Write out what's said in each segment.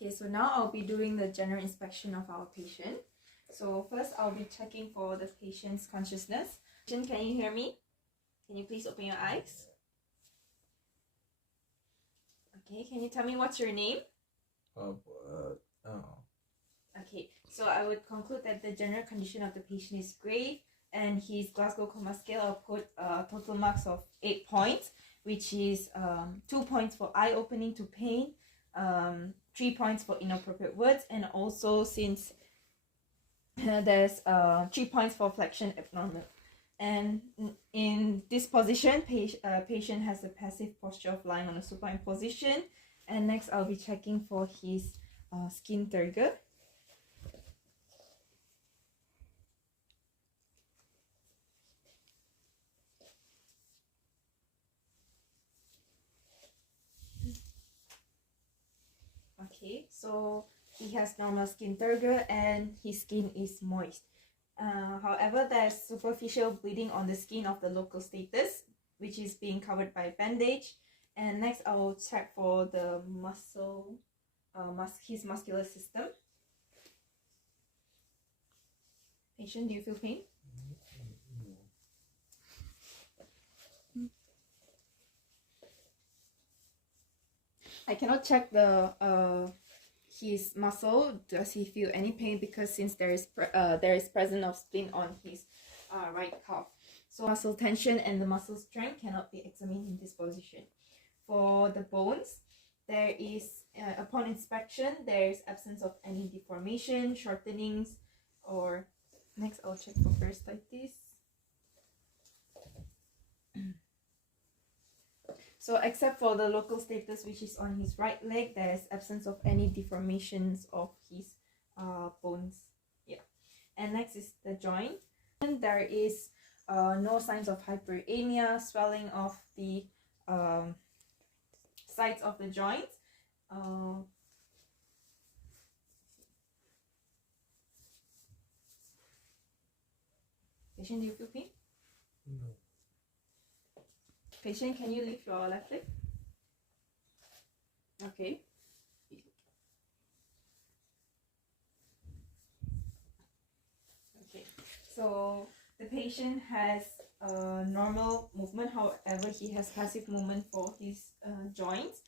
Okay, so now I'll be doing the general inspection of our patient. So first I'll be checking for the patient's consciousness. Patient, can you hear me? Can you please open your eyes? Okay, can you tell me what's your name? Okay, so I would conclude that the general condition of the patient is grave, and his Glasgow Coma Scale, I'll put total marks of 8 points, which is 2 points for eye opening to pain, 3 points for inappropriate words, and also since there's 3 points for flexion abnormal. And in this position, patient has a passive posture of lying on a supine position. And next, I'll be checking for his skin turgor. Okay, so he has normal skin turgor and his skin is moist. However, there's superficial bleeding on the skin of the local status, which is being covered by bandage. And next, I will check for the his muscular system. Patient, do you feel pain? I cannot check the his muscle. Does he feel any pain? Because since there is presence of spleen on his right calf, so muscle tension and the muscle strength cannot be examined in this position. For the bones, there is upon inspection there is absence of any deformation, shortenings, or next I'll check for peritonitis. So except for the local status, which is on his right leg, there is absence of any deformations of his bones. Yeah. And next is the joint. And there is no signs of hyperamia, swelling of the sides of the joint. Patient, do you feel pain? No. Patient, can you lift your left leg? Okay. Okay. So the patient has normal movement, however, he has passive movement for his joints,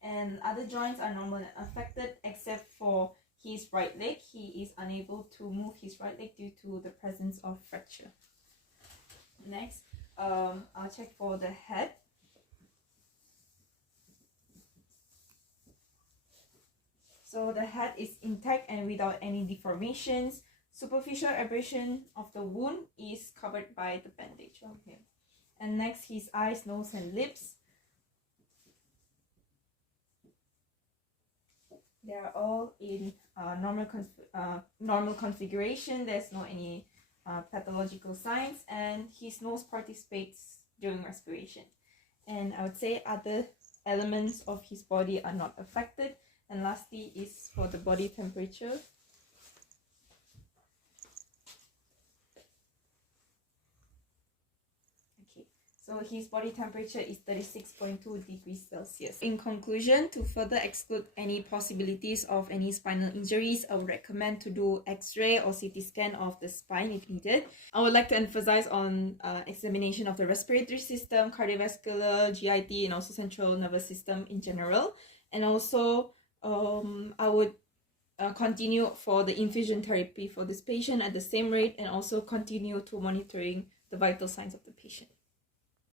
and other joints are normal and affected except for his right leg. He is unable to move his right leg due to the presence of fracture. Next, I'll check for the head. So the head is intact and without any deformations. Superficial abrasion of the wound is covered by the bandage. Okay. And next, his eyes, nose, and lips. They are all in normal configuration. There's no any pathological signs, and his nose participates during respiration. And I would say other elements of his body are not affected. And lastly is for the body temperature. Okay, so his body temperature is 36.2 degrees Celsius. In conclusion, to further exclude any possibilities of any spinal injuries, I would recommend to do X-ray or CT scan of the spine if needed. I would like to emphasize on examination of the respiratory system, cardiovascular, GIT, and also central nervous system in general. And also, I would continue for the infusion therapy for this patient at the same rate, and also continue to monitoring the vital signs of the patient.